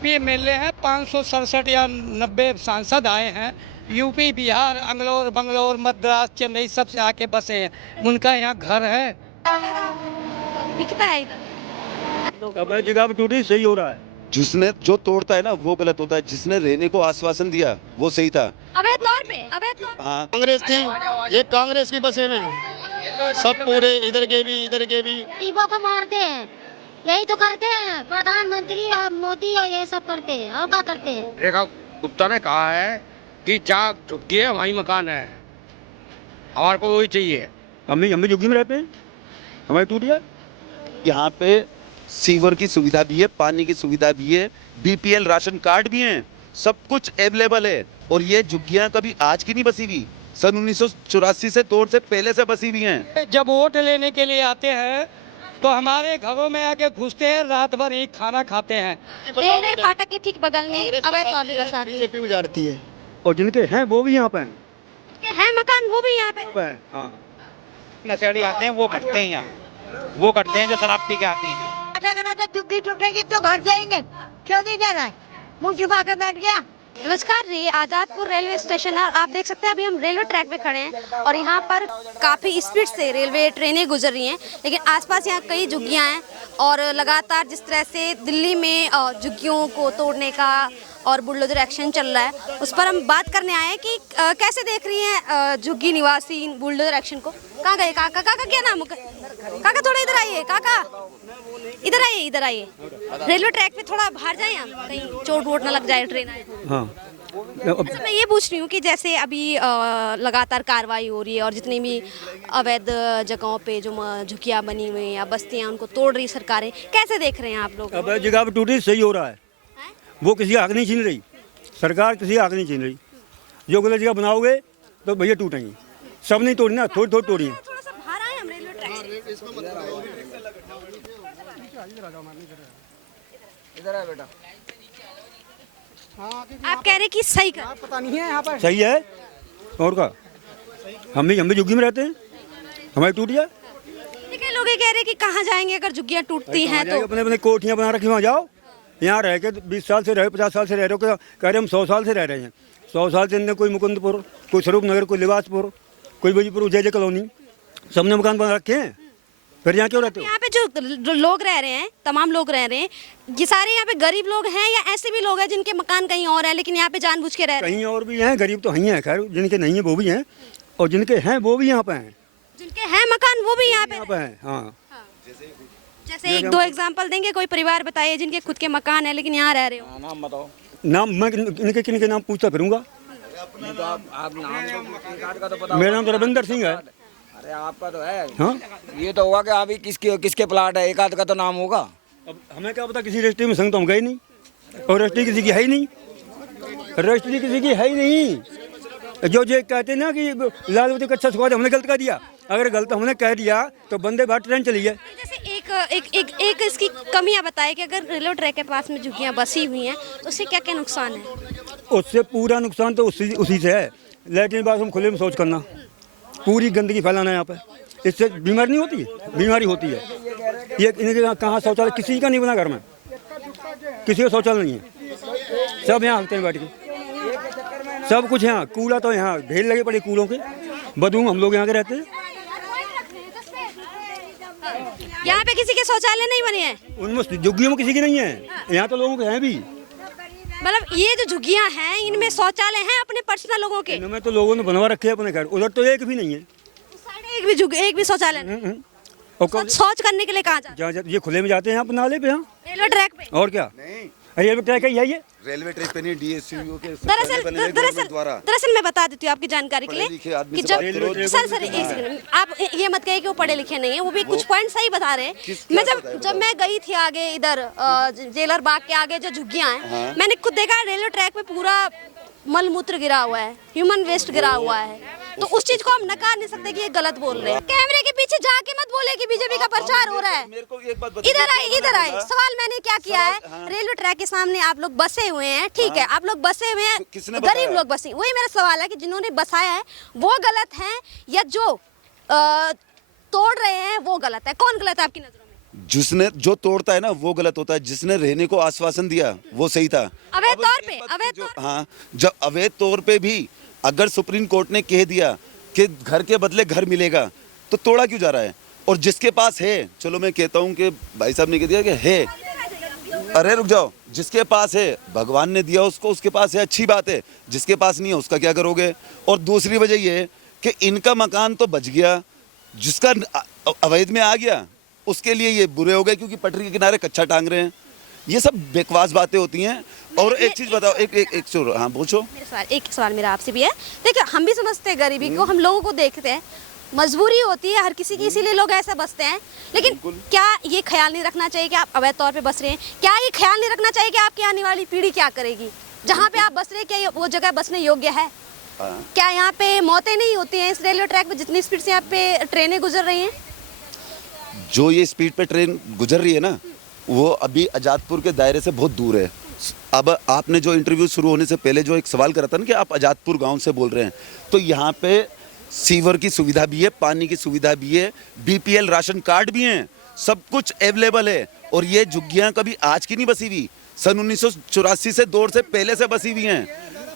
MP MLA हैं, 567 या 90 सांसद आए हैं। यूपी, बिहार, बंगलोर, मद्रास, चेन्नई सब से आके बसे हैं। उनका यहाँ घर है। दिखता है अब जगह टूटी सही हो रहा है। जिसने जो तोड़ता है ना वो गलत होता है, जिसने रहने को आश्वासन दिया वो सही था। अवैध तौर पे हाँ, कांग्रेस थी, ये कांग्रेस की बसें में सब पूरे इधर के भी गरीबों को मारते हैं, यही तो करते हैं प्रधानमंत्री और मोदी और ये सब करते हैं। और क्या करते हैं? रेखा गुप्ता ने कहा है कि जहाँ झुकी है वहीं मकान है, हमारे को वही चाहिए। हम भी झुग्गी में रहते हैं, हमारी टूट गया। यहाँ पे सीवर की सुविधा भी है, पानी की सुविधा भी है, बीपीएल राशन कार्ड भी हैं, सब कुछ अवेलेबल है। और ये झुग्गियाँ कभी आज की नहीं बसी हुई, सन 1984 से तोड़ से पहले से बसी हुई हैं। जब वोट लेने के लिए आते हैं तो हमारे घरों में आके घुसते हैं, रात भर ही खाना खाते हैं। रेलवे फाटक के ठीक बगल में अवैध तौर पे बसा दी बीजेपी उजाड़ती है। और जिनके हैं वो भी यहाँ पे हैं। है मकान, वो भी यहाँ पे। हाँ, नशेड़ी आते हैं वो करते हैं यहाँ, वो करते हैं जो शराब पी के आते हैं। झुग्गी टूटेगी तो घर जाएंगे, क्यों नहीं जाना है? मुंह छुपा के बैठ गया। नमस्कार, ये आजादपुर रेलवे स्टेशन है। आप देख सकते हैं अभी हम रेलवे ट्रैक पे खड़े हैं और यहाँ पर काफ़ी स्पीड से रेलवे ट्रेनें गुजर रही हैं, लेकिन आसपास यहाँ कई झुग्गियाँ हैं और लगातार जिस तरह से दिल्ली में झुग्गियों को तोड़ने का और बुलडोजर एक्शन चल रहा है, उस पर हम बात करने आए हैं कि कैसे देख रही हैं झुग्गी निवासी बुलडोजर एक्शन को। कहाँ गए काका? काका क्या नाम? काका थोड़ा इधर आइए। काका इधर आइए, इधर आइए। रेलवे ट्रैक पे थोड़ा बाहर जाए, हम कहीं चोट वोट ना लग जाए ट्रेन आए। हाँ। अच्छा, मैं ये पूछ रही हूँ कि जैसे अभी लगातार कार्रवाई हो रही है और जितनी भी अवैध जगहों पे जो झुग्गियाँ बनी हुई हैं या बस्तियाँ उनको तोड़ रही सरकारें, कैसे देख रहे हैं आप लोग? अब जगह पे टूटी सही हो रहा है, वो किसी हक नहीं छीन रही, सरकार किसी हक नहीं छीन रही। जो गलत जगह बनाओगे तो भैया टूटेंगी, सब नहीं तोड़ी ना, थोड़ी थोड़ी तोड़ी है। थोड़ा सा बाहर आए हम रेलवे ट्रैक से। इधर है बेटा। आप कह रहे कि सही कर, पता नहीं है यहाँ पर। सही है और का, हम भी झुग्गी में रहते हैं, हमारी टूट गया। लेकिन लोग ये कह रहे हैं कि कहाँ जाएंगे अगर झुग्गियाँ टूटती हैं तो? अपने अपने कोठियाँ बना रखी, वहाँ जाओ। यहाँ रह के 20 साल से रहे, 50 साल से रह रहे हो, कह रहे हम 100 साल से रह रहे हैं। 100 साल से इनने कोई मुकुंदपुर, कोई स्वरूप नगर, कोई लिबासपुर, कोई वजीपुर, जय कॉलोनी, सबने मकान बना रखे हैं। फिर यहाँ क्यों रहते हो? यहाँ पे जो लोग रह रहे हैं, तमाम लोग रह रहे हैं, ये सारे यहाँ पे गरीब लोग हैं या ऐसे भी लोग हैं जिनके मकान कहीं और है लेकिन यहाँ पे जानबूझ के रह रहे हैं? कहीं और भी हैं, गरीब तो हैं, खैर जिनके नहीं है वो भी हैं, और जिनके हैं वो भी यहाँ पे हैं। जिनके हैं मकान वो भी यहाँ पे हैं। हाँ, जैसे एक दो एग्जांपल देंगे, कोई परिवार बताइए जिनके खुद के मकान है लेकिन यहाँ रह रहे हो। नाम बताओ। नाम मैं किनके नाम पूछता फिरूंगा? तो आप नाम का तो पता। मेरा नाम तो रविंदर सिंह है। अरे आपका तो है। हाँ, ये तो हुआ कि अभी किसके प्लाट है, एक आध का तो नाम होगा। अब हमें क्या पता, किसी रजिस्ट्री में संग तो हम गए नहीं, और रजिस्ट्री किसी की है ही नहीं, रजिस्ट्री किसी की है ही नहीं। जो कहते ना कि लालवती का अच्छा स्वाद, हमने गलत कर दिया। अगर गलत हमने कह दिया तो बंदे बाहर ट्रेन चली है। जैसे एक इसकी कमियां बताए कि अगर रेलवे ट्रैक के पास में झुग्गियां बसी हुई हैं तो उससे क्या क्या नुकसान है? उससे पूरा नुकसान तो उसी से है। लेकिन बाथरूम खुले में शौच करना, पूरी गंदगी फैलाना यहाँ पे, इससे बीमारी नहीं होती, बीमारी होती है। ये इनके कहाँ शौचालय किसी का नहीं बना, घर में किसी का शौचालय नहीं है, सब यहाँ हकते हैं बैठ के, सब कुछ यहाँ। कूड़ा तो यहाँ ढेर लगे पड़े कूड़ों के, बदबू हम लोग यहाँ के रहते हैं। यहाँ पे किसी के शौचालय नहीं बने हैं? उनमें झुग्गियों में किसी की नहीं है, यहाँ तो लोगों के हैं भी। मतलब ये जो झुग्गियाँ हैं इनमें शौचालय हैं अपने पर्सनल लोगों के? इनमें तो लोगों ने बनवा रखे हैं अपने घर, उधर तो एक भी नहीं है। एक भी शौचालय नहीं? और शौच करने के लिए कहाँ जाते? ये खुले में जाते हैं यहाँ नाले पे, यहाँ रेलवे ट्रैक पे। और क्या? रेलवे ट्रैक है ये रेलवे ट्रैक पे नहीं, डीएसयू के दरअसल मैं बता देती हूँ आपकी जानकारी के लिए कि जब सर एक सेकंड, आप ये मत कहिए कि वो पढ़े लिखे नहीं है, वो भी कुछ पॉइंट सही बता रहे हैं। मैं जब मैं गई थी आगे इधर जेलर बाग के आगे जो झुग्गियाँ हैं, मैंने खुद देखा रेलवे ट्रैक पे पूरा मलमूत्र गिरा हुआ है, ह्यूमन वेस्ट गिरा हुआ है। तो उस चीज को हम नकार नहीं सकते कि ये गलत बोल रहे हैं। कैमरे के पीछे जाके मत बोले कि बीजेपी का प्रचार हो रहा है। इधर आए। सवाल मैंने क्या किया है, रेलवे ट्रैक के सामने आप लोग बसे हुए हैं, ठीक है, आप लोग बसे हुए हैं, गरीब लोग बसे, वही मेरा सवाल है कि जिन्होंने बसाया है वो गलत है या जो तोड़ रहे हैं वो गलत है? कौन गलत है आपकी नजरों में? जिसने जो तोड़ता है ना वो गलत होता है, जिसने रहने को आश्वासन दिया वो सही था। अवैध अब तौर एक पे, बात अवैध जो- तौर पे। हाँ, जब अवैध तौर पे भी अगर सुप्रीम कोर्ट ने कह दिया कि घर के बदले घर मिलेगा तो तोड़ा क्यों जा रहा है? और जिसके पास है, चलो मैं कहता हूँ कि भाई साहब ने कह दिया कि है, अरे रुक जाओ, जिसके पास है भगवान ने दिया उसको, उसके पास है, अच्छी बात है। जिसके पास नहीं है उसका क्या करोगे? और दूसरी वजह ये है कि इनका मकान तो बच गया, जिसका अवैध में आ गया उसके लिए ये बुरे हो गए क्योंकि पटरी के किनारे कच्चा टांग रहे हैं। ये सब बेकवास बातें होती हैं। और एक चीज बताओ, एक चोर, हाँ पूछो। एक सवाल मेरा आपसे भी है। देखिए, हम भी समझते हैं गरीबी को, हम लोगों को देखते हैं, मजबूरी होती है हर किसी की, इसीलिए लोग ऐसा बसते हैं। लेकिन क्या ये ख्याल नहीं रखना चाहिए कि आप अवैध तौर पे बस रहे हैं? क्या ये ख्याल नहीं रखना चाहिए कि आपकी आने वाली पीढ़ी क्या करेगी? जहाँ पे आप बस रहे हैं, क्या वो जगह बसने योग्य है? क्या यहाँ पे मौतें नहीं होती हैं इस रेलवे ट्रैक पे जितनी स्पीड से यहाँ पे ट्रेनें गुजर रही हैं? जो ये स्पीड पे ट्रेन गुजर रही है ना, वो अभी आजादपुर के दायरे से बहुत दूर है। अब आपने जो इंटरव्यू शुरू होने से पहले जो एक सवाल करा था ना कि आप आजादपुर गांव से बोल रहे हैं, तो यहाँ पे सीवर की सुविधा भी है, पानी की सुविधा भी है, बीपीएल राशन कार्ड भी हैं, सब कुछ अवेलेबल है। और ये झुग्गियाँ कभी आज की नहीं बसी हुई, सन 1984 से दौर से पहले से बसी हुई हैं।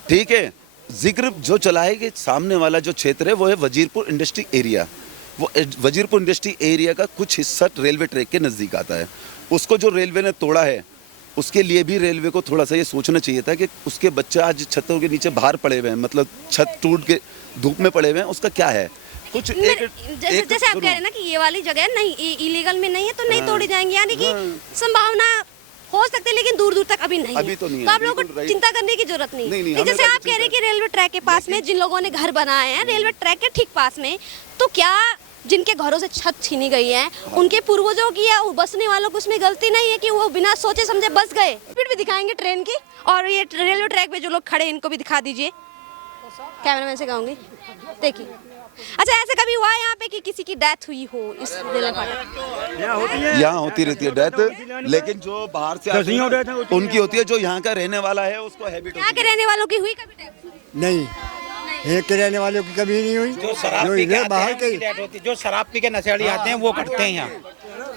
ठीक है, जिक्र जो चला है कि सामने वाला जो क्षेत्र है वो है वजीरपुर इंडस्ट्री एरिया। वो वजीरपुर इंडस्ट्री एरिया का कुछ हिस्सा रेलवे ट्रैक के नज़दीक आता है। उसको जो रेलवे ने तोड़ा है, उसके लिए भी रेलवे को थोड़ा सा ये सोचना चाहिए था कि उसके बच्चे आज छतों के नीचे बाहर पड़े हुए हैं, मतलब छत टूट के धूप में पड़े हुए हैं, उसका क्या है? कुछ जैसे आप कह रहे हैं ना कि ये वाली जगह नहीं, इलीगल में नहीं है तो नहीं तोड़ी जाएंगी, यानी कि संभावना हो सकती है लेकिन दूर दूर तक अभी नहीं अभी है। तो नहीं है, तो आप लोगों बिल्कुल को राइट। चिंता करने की जरूरत नहीं, नहीं, जैसे हमें आप कह रहे हैं कि रेलवे ट्रैक के पास में जिन लोगों ने घर बनाए हैं, रेलवे ट्रैक के ठीक पास में, तो क्या जिनके घरों से छत छीनी गई है उनके पूर्वजों की या बसने वालों को उसमें गलती नहीं है कि वो बिना सोचे समझे बस गए? स्पीड भी दिखाएंगे ट्रेन की, और ये रेलवे ट्रैक पे जो लोग खड़े इनको भी दिखा दीजिए, कैमरामैन से कहूँगी। देखिए, अच्छा ऐसे कभी हुआ है यहाँ पे कि किसी की डेथ हुई हो इस रेलवे फाटक? यहाँ होती रहती है डेथ, लेकिन जो बाहर से आते हैं ना, उनकी होती है। जो यहाँ का रहने वाला है उसको हैबिट यहाँ के रहने वालों की हुई कभी डेथ? नहीं, एक के रहने वालों की कभी नहीं हुई। जो शराब पी के बाहर आते हैं, डेथ होती है। जो शराब पी के नशेड़ी आते हैं वो कटते हैं यहाँ,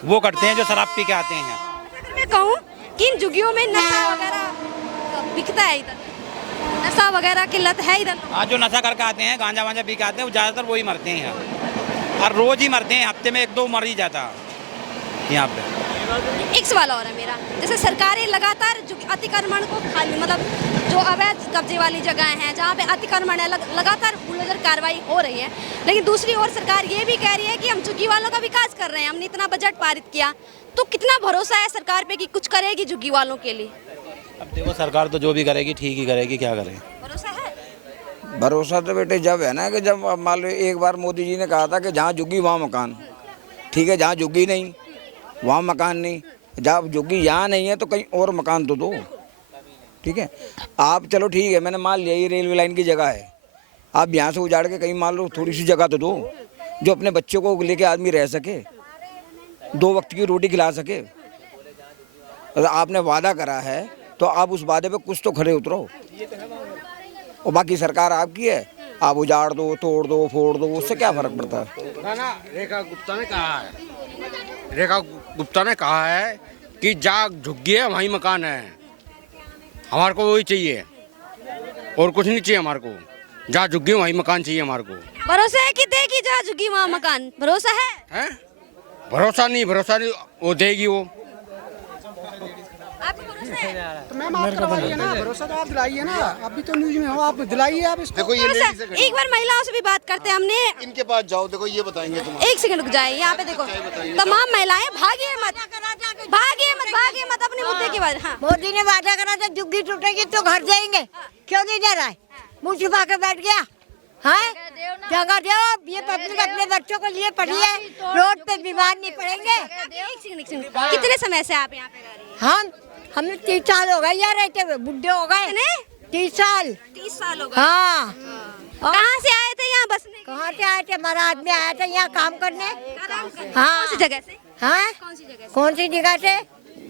वो कटते हैं जो शराब पी के आते हैं यहाँ। अगर मैं कहूँ कि इन झुग्गियों में नशा वगैरह बिकता है, इधर नशा वगैरह की लत है इधर? आज जो नशा करके आते हैं, गांजा वांजा पी के आते हैं, वो ज़्यादातर वही मरते हैं यहाँ, और रोज ही मरते हैं, हफ्ते में 1-2 मर ही जाता यहाँ पे। एक सवाल और है मेरा, जैसे सरकारें लगातार जो अतिक्रमण को खाली, मतलब जो अवैध कब्जे वाली जगह हैं जहाँ पे अतिक्रमण है, लगातार बुलडोजर कार्रवाई हो रही है, लेकिन दूसरी ओर सरकार ये भी कह रही है कि हम झुग्गी वालों का विकास कर रहे हैं, हमने इतना बजट पारित किया, तो कितना भरोसा है सरकार पे कि कुछ करेगी झुग्गी वालों के लिए? अब देखो, सरकार तो जो भी करेगी ठीक ही करेगी, क्या करें। भरोसा है? भरोसा तो बेटे जब है ना कि जब मान लो एक बार मोदी जी ने कहा था कि जहाँ झुग्गी वहाँ मकान, ठीक है, जहाँ झुग्गी नहीं वहाँ मकान नहीं, जब झुग्गी यहाँ नहीं है तो कहीं और मकान तो दो, ठीक है। आप चलो ठीक है, मैंने मान लिया ये रेलवे लाइन की जगह है, आप यहाँ से उजाड़ के कहीं मान लो थोड़ी सी जगह तो दो जो अपने बच्चों को लेके आदमी रह सके, 2 वक्त की रोटी खिला सके। अगर आपने वादा करा है तो आप उस वादे पे कुछ तो खड़े उतरो, और बाकी सरकार आपकी है, आप उजाड़ दो, तोड़ दो, फोड़ दो, उससे क्या फर्क पड़ता है? ना रेखा गुप्ता ने कहा है, रेखा गुप्ता ने कहा है कि जहाँ झुग्गी है वहीं मकान है, हमारे को वही चाहिए और कुछ नहीं चाहिए हमारे को, जहाँ झुग्गी वहीं मकान चाहिए हमारे को। भरोसा है कि देगी जहाँ झुग्गी वहाँ मकान? भरोसा है? भरोसा नहीं, वो देगी वो। आपको भरोसा है? तो मैम आप दिलाइए ना, भरोसा तो आप दिलाइए ना, अभी तो न्यूज में हो, आप दिलाइए आप इसको। देखो ये भरोसा, एक बार महिलाओं से भी बात करते हैं हमने। इनके पास जाओ, देखो ये बताएंगे तुम। एक सेकंड रुक जाए, यहाँ पे देखो तमाम महिलाएं, भागिए मत, भागिए मत, भागिए मत अपने मुद्दे के बाद। हाँ, मोदी ने वादा करा था झुग्गी टूटेगी तो घर देंगे, क्यों नहीं दे रहा है? मुँह छुपा के बैठ गया है। जगह दो, ये पब्लिक अपने बच्चों को लिए पढ़ी है, रोड पे बीमार नहीं पड़ेंगे। कितने समय से आप यहाँ पे रह रही हैं? हमें 30 साल हो गए यार, रहते हुए बुढ़े हो गए। 30 साल। 30 साल हो गए। हाँ। कहाँ से आए थे यहाँ बसने? कहाँ से आए थे? हमारा आदमी आया था यहाँ काम करने। हाँ, कौन सी जगह से? हाँ, कौन सी जगह से?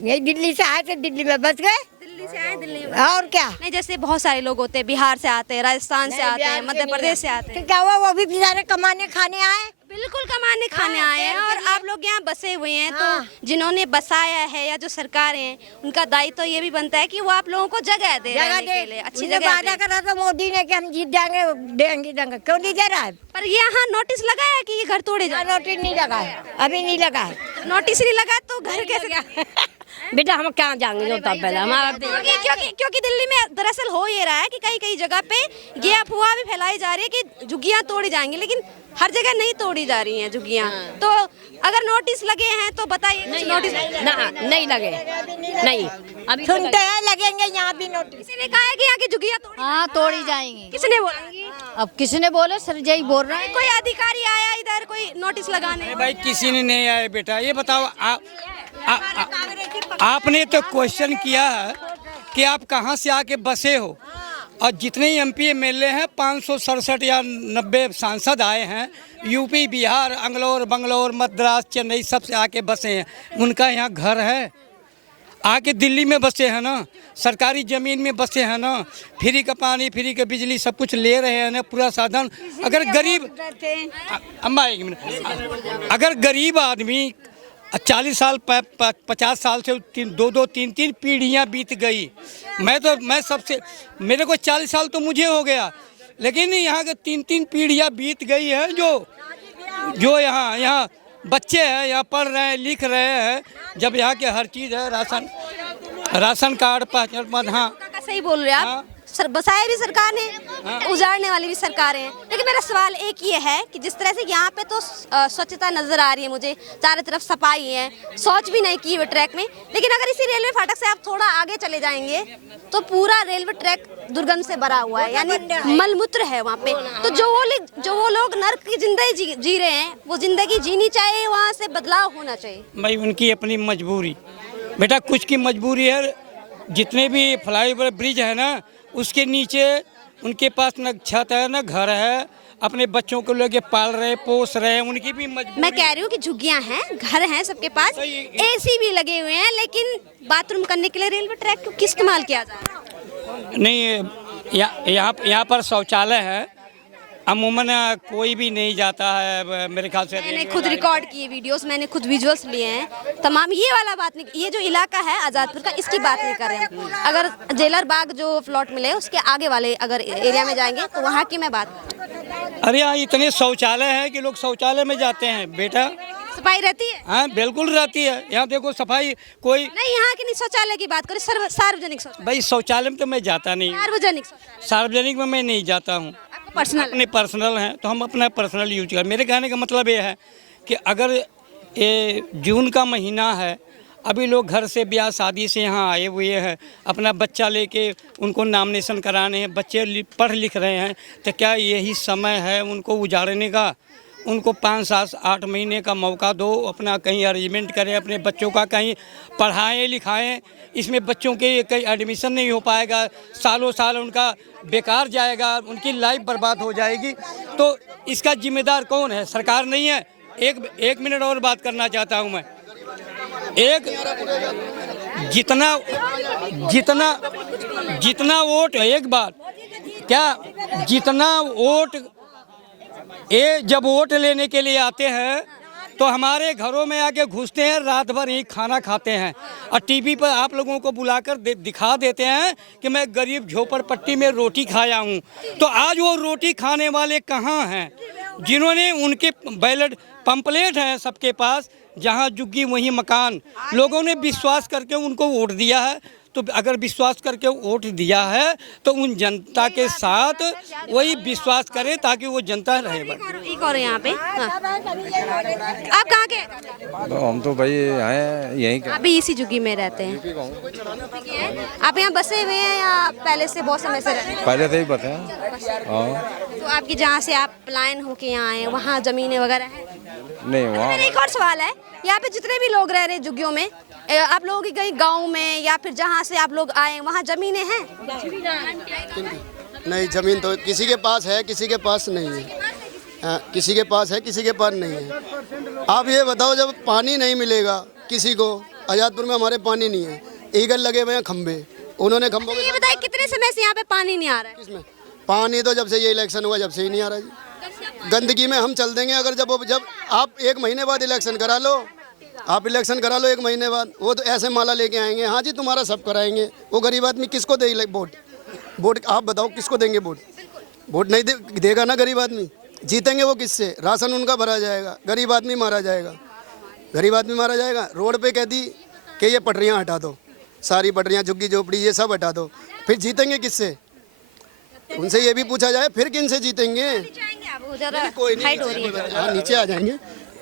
यही दिल्ली से आए थे, दिल्ली में बस गए। दिल्ली से आए, दिल्ली में। और क्या? नहीं, जैसे बहुत सारे लोग होते हैं, बिहार से आते हैं, राजस्थान से आते हैं, मध्य प्रदेश से आते हैं। तो क्या हुआ, वो भी बेचारे कमाने खाने आए। बिल्कुल कमाने खाने आए हैं और आप लोग यहाँ बसे हुए हैं, तो जिन्होंने बसाया है या जो सरकार है उनका दायित्व तो ये भी बनता है कि वो आप लोगों को जगह दे रहने के लिए, अच्छी जगह वादा करा था मोदी ने कि हम जीत जाएंगे, देंगे क्यों नहीं दे रहा है? पर यहाँ नोटिस लगा है कि ये घर तोड़े जा नोटिस नहीं लगा है, अभी नहीं लगा है। नोटिस नहीं लगा तो घर कैसे? बेटा हम क्या जाएंगे जो तब पहले हमारा क्योंकि दिल्ली में दरअसल हो ये रहा है कि कई जगह पे ये अफवाह भी फैलाई जा रही है कि झुग्गियां तोड़ी जाएंगी, लेकिन हर जगह नहीं तोड़ी जा रही हैं झुग्गियां। तो अगर नोटिस लगे हैं तो बताइए। नोटिस नहीं लगे, नहीं अभी सुनते हैं लगेंगे यहाँ भी नोटिस। किसी ने कहा है कि यहाँ की झुग्गियां तोड़ी? हाँ तोड़ी जाएंगी। किसने बोला? अब किसी ने बोले सर यही बोल रहे हैं। कोई अधिकारी आया इधर कोई नोटिस लगाने? भाई किसी ने नहीं आया बेटा। ये बताओ आपने तो क्वेश्चन किया है कि आप कहाँ से आके बसे हो, और जितने MP MLA हैं 567 या 90 सांसद आए हैं, यूपी बिहार बंगलौर मद्रास चेन्नई सब से आके बसे हैं। उनका यहाँ घर है, आके दिल्ली में बसे हैं ना, सरकारी ज़मीन में बसे हैं ना, फ्री का पानी फ्री का बिजली सब कुछ ले रहे हैं ना, पूरा साधन। अगर गरीब अम्मा एक मिनट, अगर गरीब आदमी 40 साल 50 साल से दो 3 पीढ़ियां बीत गई। मैं सबसे मेरे को 40 साल तो मुझे हो गया, लेकिन यहाँ के 3 पीढ़ियां बीत गई है जो यहाँ बच्चे हैं, यहाँ पढ़ रहे हैं लिख रहे हैं, जब यहाँ के हर चीज़ है, राशन कार्ड पहचान। हाँ सही बोल रहे हैं आप। सर बसाया भी सरकार ने, उजाड़ने वाली भी सरकारें हैं। लेकिन मेरा सवाल एक ये है कि जिस तरह से यहाँ पे तो स्वच्छता नजर आ रही है मुझे, चारों तरफ सफाई है, शौच भी नहीं की हुई ट्रैक में, लेकिन अगर इसी रेलवे फाटक से आप थोड़ा आगे चले जाएंगे तो पूरा रेलवे ट्रैक दुर्गंध से भरा हुआ है, यानी मलमूत्र है वहाँ पे। तो जो वो लोग नर्क की जिंदगी जी रहे हैं, वो जिंदगी जीनी चाहिए, वहाँ से बदलाव होना चाहिए। भाई उनकी अपनी मजबूरी, बेटा कुछ की मजबूरी है। जितने भी फ्लाईओवर ब्रिज है ना, उसके नीचे उनके पास न छत है न घर है, अपने बच्चों को लेके पाल रहे पोस रहे हैं, उनकी भी मजबूरी। मैं कह रही हूँ कि झुग्गियाँ हैं, घर हैं सबके पास, AC भी लगे हुए हैं, लेकिन बाथरूम करने के लिए रेलवे ट्रैक को किस इस्तेमाल किया जा रहा है? नहीं, यहाँ पर शौचालय है, अमूमन कोई भी नहीं जाता है मेरे ख्याल से। मैंने खुद रिकॉर्ड किए वीडियोस, मैंने खुद विजुअल्स लिए हैं तमाम। ये वाला बात नहीं, ये जो इलाका है आज़ादपुर का, इसकी बात नहीं कर रहे हैं। अगर जेलर बाग जो प्लॉट मिले उसके आगे वाले अगर एरिया में जाएंगे तो वहाँ की मैं बात। अरे यहाँ इतने शौचालय हैं कि लोग शौचालय में जाते हैं बेटा। सफाई रहती है? हाँ बिल्कुल रहती है। यहाँ देखो सफाई कोई नहीं, यहाँ की नहीं, शौचालय की बात करें, सार्वजनिक शौचालय। भाई शौचालय में तो मैं जाता नहीं, सार्वजनिक में मैं नहीं जाता हूँ, अपने पर्सनल हैं तो हम अपना पर्सनल यूज कर। मेरे कहने का मतलब ये है कि अगर ये जून का महीना है, अभी लोग घर से ब्याह शादी से यहाँ आए हुए हैं, अपना बच्चा लेके उनको नॉमिनेशन कराने हैं, बच्चे पढ़ लिख रहे हैं, तो क्या यही समय है उनको उजाड़ने का? उनको 5 7 8 महीने का मौका दो, अपना कहीं अरेंजमेंट करें, अपने बच्चों का कहीं पढ़ाएं लिखाएं। इसमें बच्चों के कहीं एडमिशन नहीं हो पाएगा, सालों साल उनका बेकार जाएगा, उनकी लाइफ बर्बाद हो जाएगी। तो इसका जिम्मेदार कौन है? सरकार नहीं है। एक मिनट और बात करना चाहता हूँ मैं। जितना वोट, एक बात क्या, जितना वोट जब वोट लेने के लिए आते हैं तो हमारे घरों में आके घुसते हैं, रात भर यही खाना खाते हैं, और टीवी पर आप लोगों को बुलाकर दिखा देते हैं कि मैं गरीब झोपड़पट्टी में रोटी खाया हूँ। तो आज वो रोटी खाने वाले कहाँ हैं? जिन्होंने उनके बैलेट पंपलेट हैं सबके पास, जहाँ झुग्गी वहीं मकान, लोगों ने विश्वास करके उनको वोट दिया है। तो अगर विश्वास करके वोट दिया है तो उन जनता के साथ वही विश्वास करे ताकि वो जनता रहे। एक और यहाँ पे आप कहाँ के? हम तो भाई यहीं के। अभी इसी झुग्गी में रहते हैं। आप यहाँ बसे हुए हैं या पहले से बहुत समय से रहते हैं? पहले से ही बसे हैं। तो आपकी जहाँ से आप पलायन होके यहाँ आए, वहाँ जमीनें वगैरह हैं? नहीं, वहाँ। एक और सवाल है, यहाँ पे जितने भी लोग रह रहे हैं झुग्गियों में, आप लोगों की कहीं गांव में या फिर जहाँ से आप लोग आए वहाँ जमीनें हैं? नहीं, जमीन तो किसी के पास है, किसी के पास नहीं है। किसी के पास है, किसी के पास नहीं है। आप ये बताओ, जब पानी नहीं मिलेगा किसी को, आज़ादपुर में हमारे पानी नहीं है, ईगल लगे हुए हैं खंबे, उन्होंने खंभों ये बताइए कितने समय से यहाँ पे पानी नहीं आ रहा है? किसमें पानी? तो जब से ये इलेक्शन हुआ जब से ही नहीं आ रहा जी। गंदगी में हम चल देंगे। अगर जब आप 1 महीने बाद इलेक्शन करा लो, आप इलेक्शन करा लो 1 महीने बाद, वो तो ऐसे माला लेके आएंगे, हाँ जी तुम्हारा सब कराएंगे। वो गरीब आदमी किसको दे वोट आप बताओ किसको देंगे वोट नहीं देगा ना गरीब आदमी। जीतेंगे वो किससे? राशन उनका भरा जाएगा, गरीब आदमी मारा जाएगा, गरीब आदमी मारा जाएगा। रोड पे कह दी कि ये पटरियाँ हटा दो, सारी पटरियाँ झुग्गी झोपड़ी ये सब हटा दो, फिर जीतेंगे किससे? उनसे ये भी पूछा जाए फिर किन से जीतेंगे? कोई नहीं, हाँ नीचे आ जाएंगे,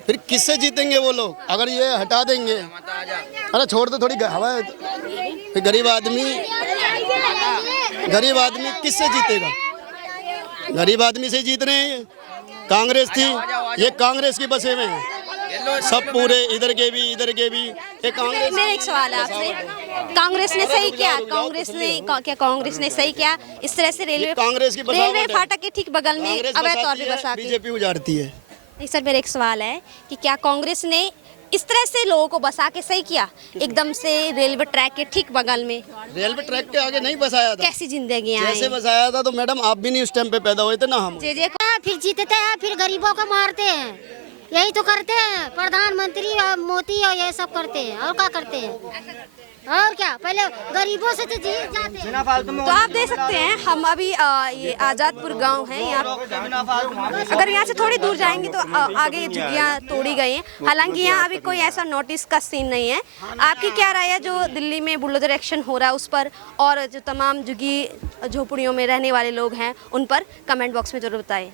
फिर किससे जीतेंगे वो लोग अगर ये हटा देंगे? अरे छोड़ दो थोड़ी हवा, फिर गरीब आदमी किससे जीतेगा? गरीब आदमी से जीत रहे हैं ये। कांग्रेस थी, ये कांग्रेस की बसे में हैं सब पूरे, इधर के भी ये कांग्रेस। मेरा एक सवाल है आपसे, कांग्रेस ने सही किया? कांग्रेस ने सही किया इस तरह से रेलवे फाटक के ठीक बगल में अवैध तौर पे बसा के? बीजेपी उजाड़ती है। नहीं सर, मेरा एक सवाल है कि क्या कांग्रेस ने इस तरह से लोगों को बसा के सही किया एकदम से रेलवे ट्रैक के ठीक बगल में? रेलवे ट्रैक के आगे नहीं बसाया था। कैसी जिंदगी जैसे बसाया था तो मैडम आप भी नहीं उस टाइम पे पैदा हुए थे ना हम। फिर जीतते हैं, फिर गरीबों को मारते हैं, यही तो करते हैं प्रधानमंत्री और मोदी और ये सब करते हैं। और क्या करते हैं? और क्या, पहले गरीबों से तो जीत जाते हैं। तो आप देख सकते हैं हम अभी ये आजादपुर गांव है, यहाँ अगर यहाँ से थोड़ी दूर जाएंगे तो आगे झुग्गियाँ तोड़ी गई हैं। हालांकि यहाँ अभी कोई ऐसा नोटिस का सीन नहीं है। आपकी क्या राय है जो दिल्ली में बुलडोजर एक्शन हो रहा है उस पर, और जो तमाम झुग्गी झोपड़ियों में रहने वाले लोग हैं उन पर? कमेंट बॉक्स में जरूर बताएं।